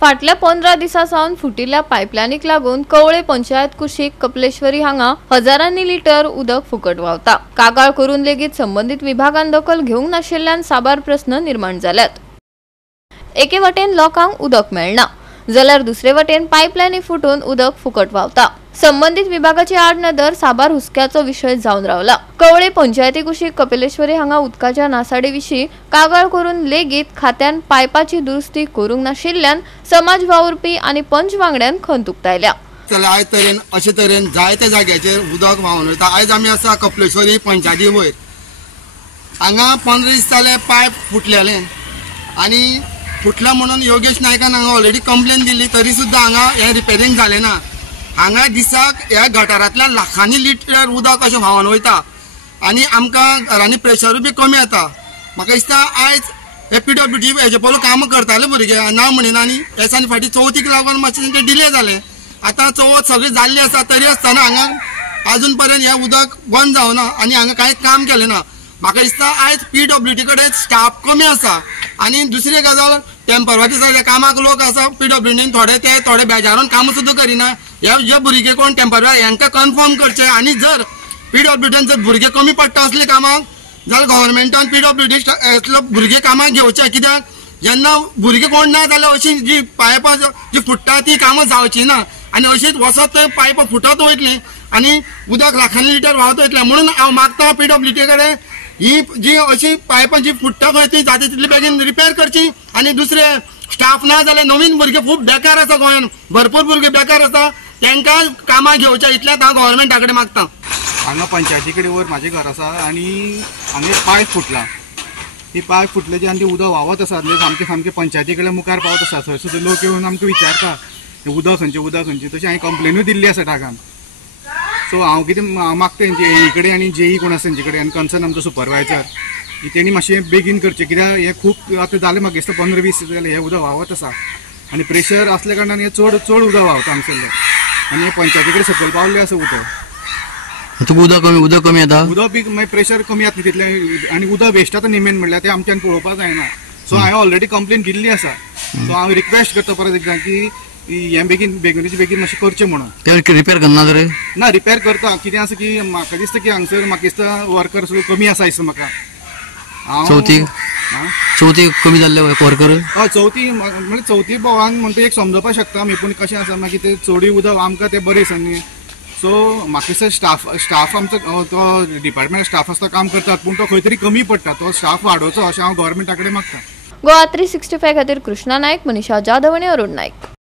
फाटल्या 15 दिसांसावन फुटिल्ल्या पायपलायनीक लागून कवळे पंचायत कुशीक कपलेश्वरी हांगा हजारांनी लिटर उदक फुकट व्हांवता। कागाळ करून लेगीत संबंधित विभागान दखल घेवंक नाशिल्ल्यान साबार प्रस्न निर्माण जाल्यात। एके वटेन लोकांक उदक मेळना जाल्यार दुसरे वटेन पायपलायनी फुटून उदक फुकट व्हांवता। संबंधित विभागाची आडनदर साबार हुस्क्याचो विषय जावन रावला। कवळे पंचायती कुशीक कपिलेश्वरी हांगा उदकाच्या नासाडी विशीं कागाळ करून लेगीत खात्यान पायपाची दुरुस्ती करूंक नाशिल्ल्यान समाज वावुरपी आनी पंच वांगड्यान खंत उक्तायल्या। आयज तरेन अशे तरेन जायत्या जाग्याचेर उदक व्हांवन वयता। आयज आमी आसा कपिलेश्वरी पंचायती वयर, हांगा 15 दीस जाले पायप फुटलेले आनी फुटला म्हणून योगेश नायकान हांगा ऑलरेडी कंप्लेन दिल्ली, तरी सुद्दां हांगा हे रिपेरिंग जालें ना। हांगा दिसाक ह्या गटारांतल्यान लाखांनी लिटर उदक अशें व्हांवन वयता आनी आमकां घरांनी प्रेशरूय बी कमी येता। म्हाका दिसता आयज हे PWD हेजे पयलू काम करताले भुरगे ना म्हणिना आनी ह्या दिसांनी फाटीं चवथीक लागून मातशें तें डिले जालें। आतां चवथ सगळी जाल्ली आसा तरी आसतना हांगा अजून पर्यंत हें उदक बंद जावना आनी हांगा कांय काम केलें ना। म्हाका दिसता आयज PWD कडेन स्टाफ कमी आसा आनी दुसरी गजाल टेम्पररी सगळे कामाक लोक आसा PWDन थोडे बेजारून काम सुद्दां करिना। हे जे भुरगे कोण टेम्पररी हांकां कन्फर्म करचे आनी जर PWDन जर भुरगे कमी पडटा असले कामाक जाल्यार गव्हर्मेंटान PWD भुरगे कामाक घेवचे, कित्याक जेन्ना भुरगे कोण ना जाल्यार अशी जी पायपां जी फुटता ती कामां जावची ना आनी अशीच वसत थंय पायपां फुटत वयतली आनी उदक लाखांनी लिटर व्हांवत वयतलें। म्हणून हांव मागता PWD कडेन ही जी अशी पायपां जी फुटता पळय ती जाता तितली बेगीन रिपेर करची आनी दुसरे स्टाफ ना जाल्यार नवीन भुरगे खूब बेकार आसा, गोंयांत भरपूर भुरगे बेकार आसा, तांकां कामां घेवच्या इतल्याच हांव गव्हर्मेंटा कडेन मागता। हांगा पंचायती कडेन वयर म्हाजें घर आसा आनी हांगा एक पायप फुटला। ही पायप फुटल्याची आनी उदक व्हांवत आसा, सामकें पंचायती कडेन मुखार पावत आसा। थंय सुद्दां लोक येवन आमकां विचारता उदक खंयचें तशें हांवें कंप्लेनूय दिल्ली आसा टाकान। सो हांव कितें मागता हे कडेन आनी JE कोण आसा तेंचे कडेन आनी कन्सर्न आमचो सुपरवायझर की तेणी मातशें बेगीन करचें, कित्याक हें खूब आतां जालें म्हाका दिसता 15-20 जालें हें उदक व्हांवत आसा आनी प्रेशर आसल्या कारणान हें चड उदक व्हांवता हांगसरलें आनी पंचायती कडेन सकयल पावल्लें आसा उदक। उदक कमी येता, उदक बी मागीर प्रेशर कमी जाता तितलें आनी उदक वेस्ट जाता निमेन म्हणल्यार तें आमच्यान पळोवपाक जायना। सो हांवें ऑलरेडी कंप्लेन दिल्ली आसा। सो हांव रिक्वेस्ट करता परत एकदां की हें बेगीन मातशें करचें म्हणून। ते रिपेर करना तर ना रिपेर करता, कितें आसा की म्हाका दिसता की हांगसर म्हाका दिसता वर्कर कमी आसा दिसता म्हाका। चवथी कमी जाल्ले वर्कर? हय चवथी म्हणजे चवथी भोवान म्हणटा एक समजोवपाक शकता आमी, पूण कशें आसा मागीर ते चोडी उदक आमकां ते बरें दिसना न्ही। सो म्हाका दिसता स्टाफ आमचो तो डिपार्टमेंट स्टाफ आसता काम करतात, पूण तो खंय तरी कमी पडटा, तो स्टाफ वाडोवचो अशें हांव गव्हर्मेंटा कडेन मागता। गोवा 365 खातीर कृष्णा नायक, मनीषा जाधव आनी अरुण नायक।